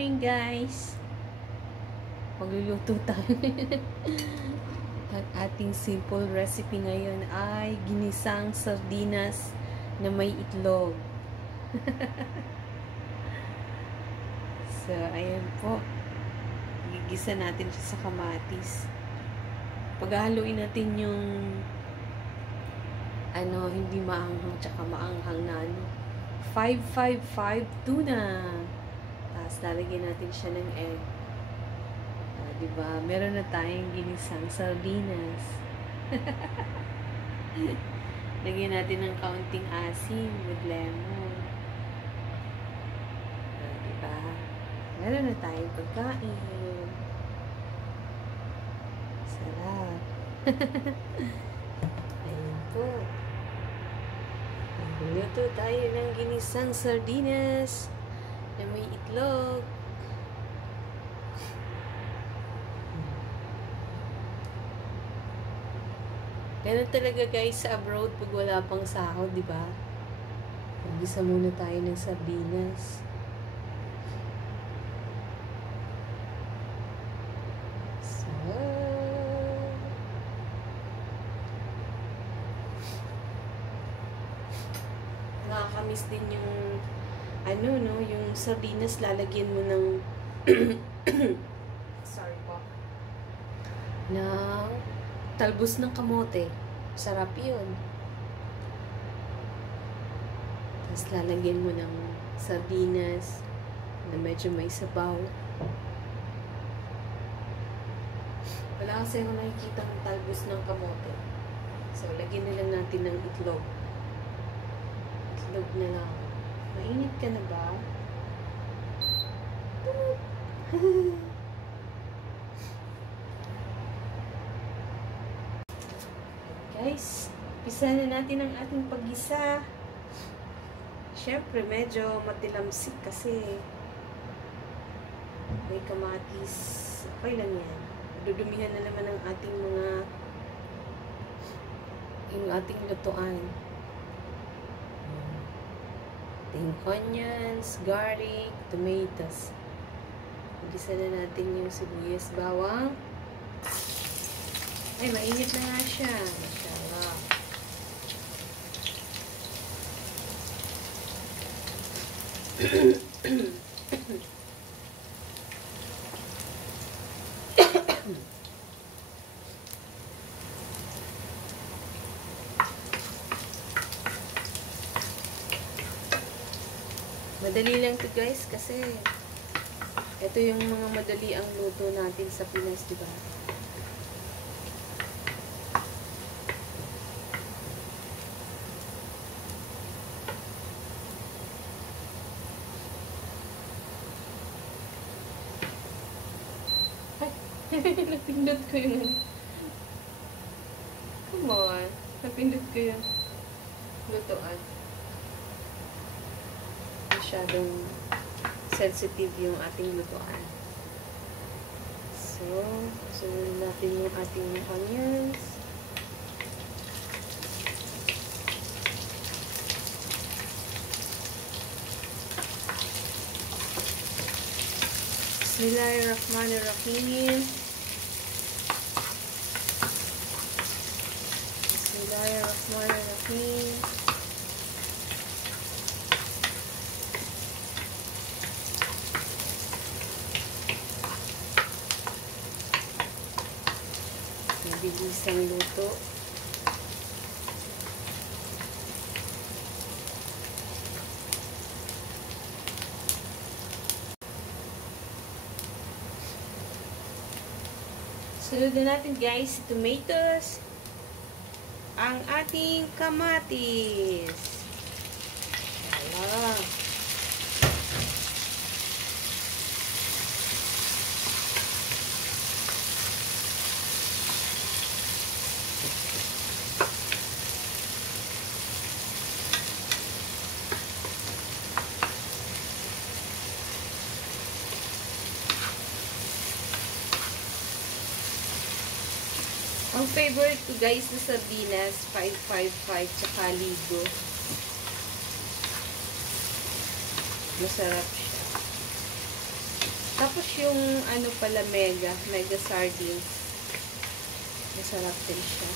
morning guys! Magluluto tayo. Ang ating simple recipe ngayon ay ginisang sardinas na may itlog. So, ayan po. Gigisa natin siya sa kamatis. Paghahaluin natin yung hindi maanghang tsaka maanghang na 555 tuna. Tapos lalagyan natin siya ng egg. Diba? Meron na tayong ginisang sardinas. Lagyan natin ng kaunting asin with lemon. Diba? Meron na tayong pagkain. Sarap. Ayun po. Luto tayo ng ginisang sardinas na may itlog. Ganun talaga guys sa abroad pag wala pang sahod, di ba? Mag-isa muna tayo ng sardinas. So, nakakamiss din yung yung sardinas lalagyan mo ng sorry po. Ng talbos ng kamote. Sarap yun. Tapos lalagyan mo ng sardinas na medyo may sabaw. Wala kasi ako nakikita ng talbos ng kamote. So, lagyan na lang natin ng itlog. Itlog na lang. Mainit ka na ba? Guys, pisa na natin ang ating paggisa. Siyempre, medyo matilamsik kasi may kamatis. Okay lang yan. Dudumihan na naman ang ating yung ating lutuan. Ating onions, garlic, tomatoes. Gisa na natin yung sibuyas, bawang. Ay, mainit na nga siya. Mashallah. Madali lang to guys kasi ito yung mga madali ang luto natin sa Pinas, diba? Napindot ko yung come on, napindot ko yung lutuan. Masyadong sensitive yung ating lutuan. So, sunod natin yung ating onions. Bismillahirrahmanirrahim. Bismillahirrahmanirrahim. Mabilisang luto. Sunod na natin guys, tomatoes, ang ating kamatis. Wala. Ang favorite ko guys na sardinas, 555 tsaka ligo. Masarap siya. Tapos yung ano pala, mega sardines. Masarap din siya.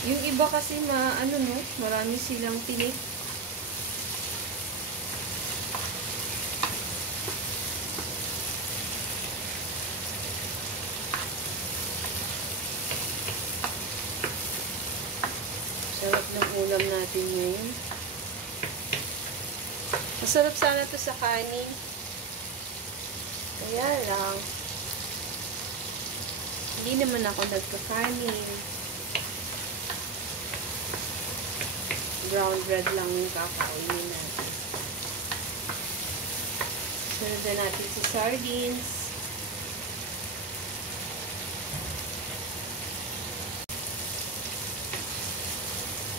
Yung iba kasi marami silang tinik. Sarap ng ulam natin ngayon. Masarap sana to sa kanin. Kaya lang, hindi naman ako nagkakanin. Brown bread lang yung kakainin natin. Sunod na natin si sardines.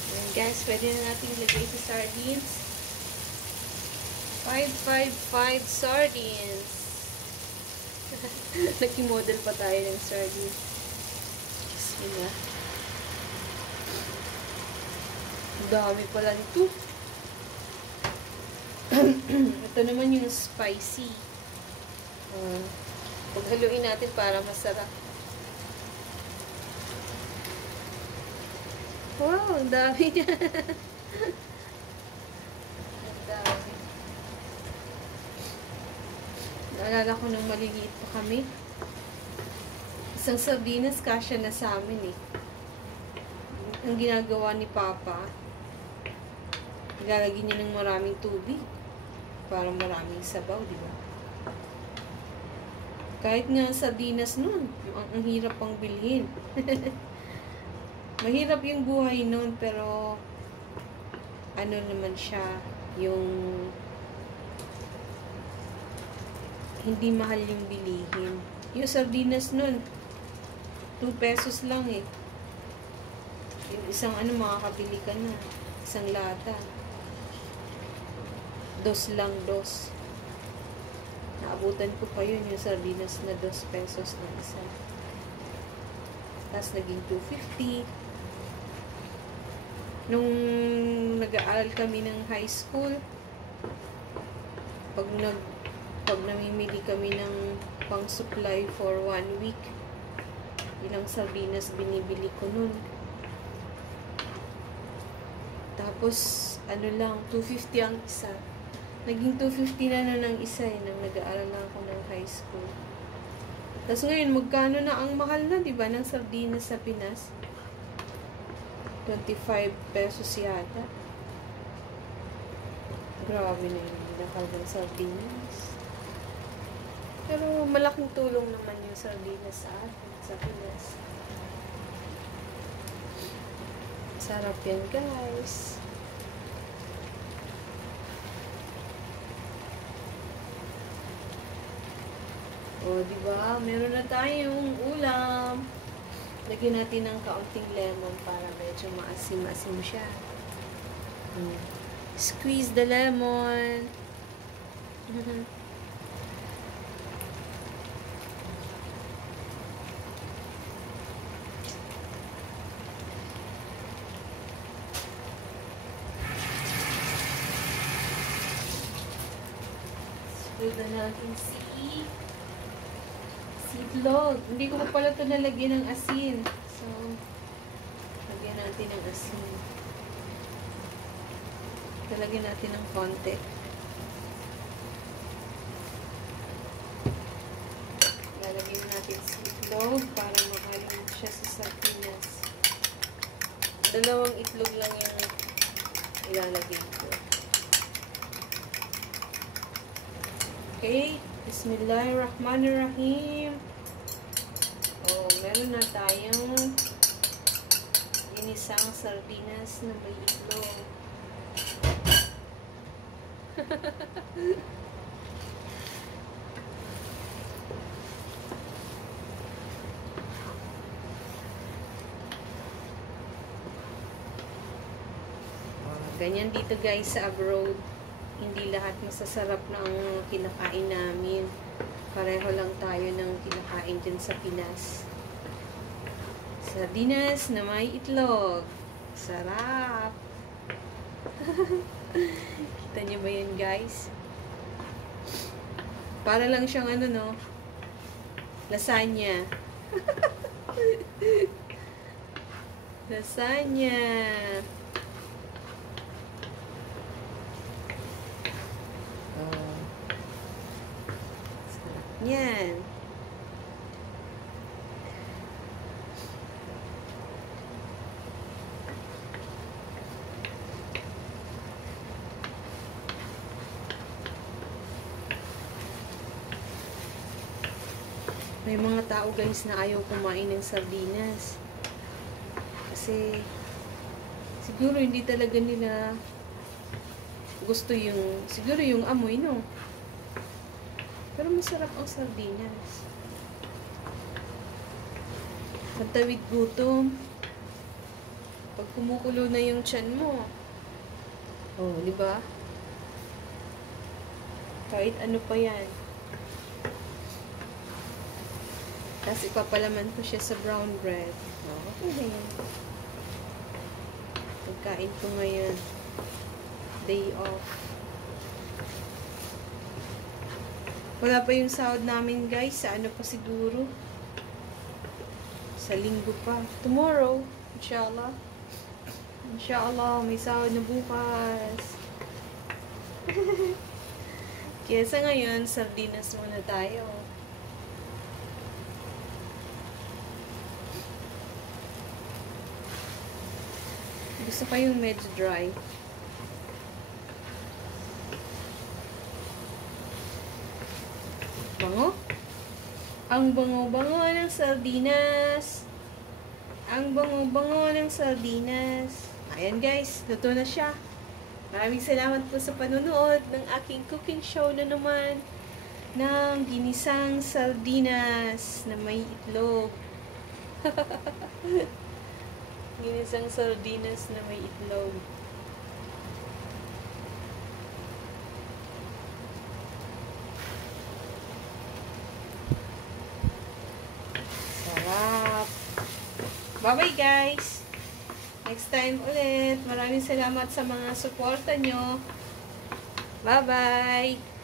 Ayan guys, pwede na natin ilagay si sardines. 555 sardines. Nagki-model pa tayo ng sardines. Bismillah. Ang dami pala nito. Ito naman yung spicy. Paghaluin natin para masarap. Wow, ang dami niya. Ang dami. Naalala ko nung maliliit pa kami. Isang sardinas kasya na sa amin eh. Ang ginagawa ni Papa, ilalagay niya ng maraming tubig para maraming sabaw, di ba? Kahit nga sardinas nun, ang hirap pang bilhin. Mahirap yung buhay nun, pero ano naman siya, yung hindi mahal yung bilihin. Yung sardinas nun, 2 pesos lang eh. Yung isang makakabili ka na. Isang lata. 2 lang, 2. Naabutan ko pa yun, yung sardinas na 2 pesos na isa. Tapos naging 250. Nung nag-aaral kami ng high school, pag namimili kami ng pang-supply for 1 week, ilang sardinas binibili ko nun. Tapos, lang, 250 ang isa. Naging 250 na ng isa nang nag-aaral na ako ng high school. Tapos ngayon, magkano na ang mahal na, diba, ng sardinas sa Pinas? 25 pesos yata. Grabe na yung nakal ng sardinas. Pero malaking tulong naman yung sardinas sa atin, sa Pinas. Sarap yan, guys. O, diba? Meron na tayong ulam. Lagyan natin ng kaunting lemon para medyo maasim-asim siya. Squeeze the lemon. Squeeze na natin si itlog. Hindi ko pa pala ito nalagyan ng asin. So, lagyan natin ng asin. Lagyan natin ng konti. Lalagyan natin si itlog para makalim siya sa sardinas. 2 itlog lang yung ilalagay ko. Okay. Bismillahirrahmanirrahim. Meron na tayong ginisang sardinas na may itlog. Ganyan dito guys sa abroad. Hindi lahat masasarap na ang kinakain namin. Pareho lang tayo ng kinakain dyan sa Pinas. Sardinas na may itlog. Sarap! Kita niyo ba yun, guys? Para lang siyang ano, no? Lasagna. Lasagna. Oh. Sarap yan. May mga tao guys na ayaw kumain ng sardinas. Kasi siguro hindi talaga nila gusto yung, siguro yung amoy, no? Pero masarap ang sardinas. Matawid gutom. Pag kumukulo na yung tiyan mo. Oh, di ba? Kahit ano pa yan. Tapos ipapalaman ko siya sa brown bread. Oh, okay na yan. Pagkain ko ngayon. Day off. Wala pa yung sahod namin guys. Sa ano pa siguro? Sa linggo pa. Tomorrow. Inshallah. Inshallah. May sahod na bukas. Kaya sa ngayon, sardinas muna tayo. Gusto ko yung medyo dry. Bango? Ang bango-bango ng sardinas. Ang bango-bango ng sardinas. Ayan guys, luto na siya. Maraming salamat po sa panonood ng aking cooking show na naman ng ginisang sardinas na may itlog. Ginisang sardinas na may itlog. Sarap. Bye-bye guys. Next time ulit. Maraming salamat sa mga suporta nyo. Bye-bye.